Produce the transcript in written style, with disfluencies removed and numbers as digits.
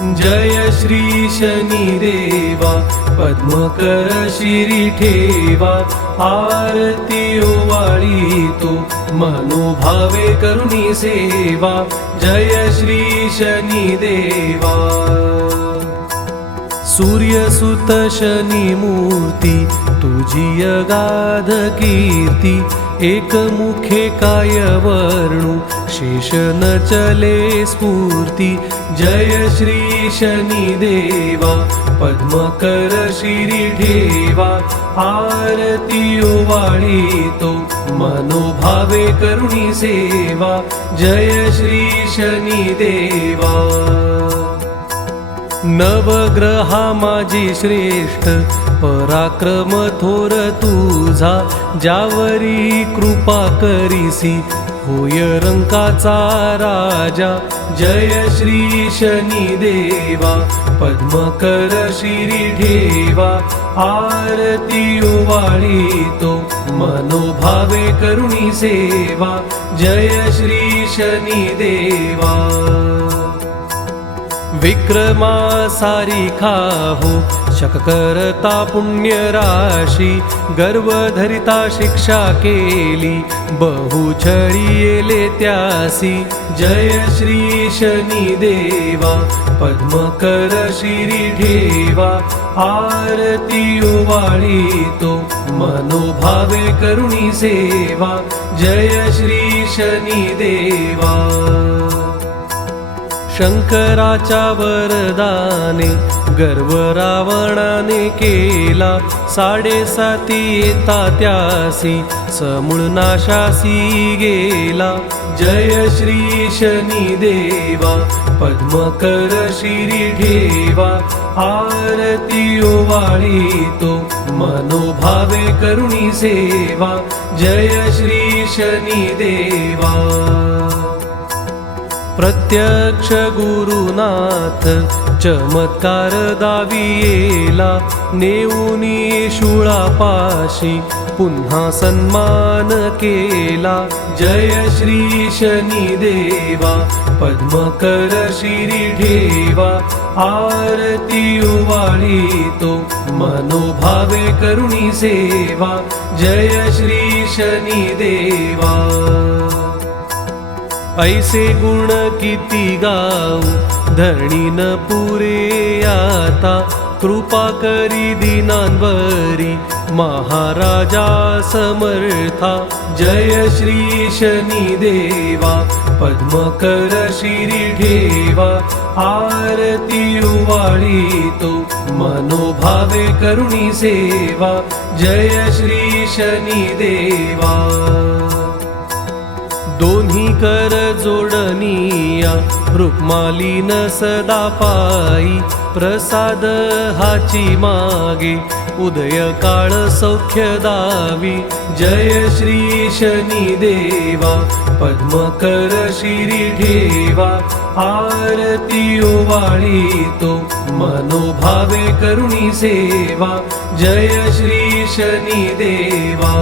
जय श्री शनिदेवा पद्मकर शिरी ठेवा आरती ओवाळी तो मनोभावे करुणी सेवा जय श्री शनिदेवा सूर्यसुत शनी मूर्ती तुझी अगाध कीर्ती एकमुखे काय वर्णू शेष न चले स्फूर्ती जय श्री शनिदेवा पद्मकर शिरी ठेवा आरती ओवाळी तो मनोभावे करुणी सेवा जय श्री शनिदेवा नवग्रहा माझी श्रेष्ठ पराक्रम थोर तुझा ज्यावरी कृपा करीसी होय रंकाचा राजा जय श्री शनिदेवा पद्मकर शिरी ठेवा आरती ओवाळी तो मनोभावे करुणी सेवा जय श्री शनिदेवा विक्रमा सारिखा हो शककर्ता पुण्य राशी गर्व धरिता शिक्षा केली बहुछळी येले त्यासी जय श्री शनिदेवा पद्मकर शिरी ठेवा आरती ओवाळी तो मनोभावे करुणी सेवा जय श्री शनिदेवा शंकराच्या वरदाने गर्व रावणाने केला 7.5 येता त्यासी समूळ नाशासी गेला जय श्री शनिदेवा पद्मकर शिरी ठेवा आरती ओवाळी तो मनोभावे करुणी सेवा जय श्री शनिदेवा प्रत्यक्ष गुरुनाथ चमत्कार दावियेला नेऊनी शूळापाशी पुन्हा सन्मान केला जय श्री शनिदेवा पद्मकर शिरी ठेवा आरती ओवाळी तो मनोभावे करुणी सेवा जय श्री शनिदेवा ऐसे गुण किती गाऊ धरणी न पुरे आता कृपा करी दीनांवरी महाराजा समर्था जय श्री शनिदेवा पद्मकर शिरी ठेवा आरती ओवाळी तो मनोभावे करुणी सेवा जय श्री शनिदेवा दोन्ही कर जोडनिया रुक्मालीन सदा पायी प्रसाद हाची मागे उदय काळ सौख्य दावी जय श्री शनिदेवा पद्मकर शिरी ठेवा आरती ओवाळी तो मनोभावे करुणी सेवा जय श्री शनिदेवा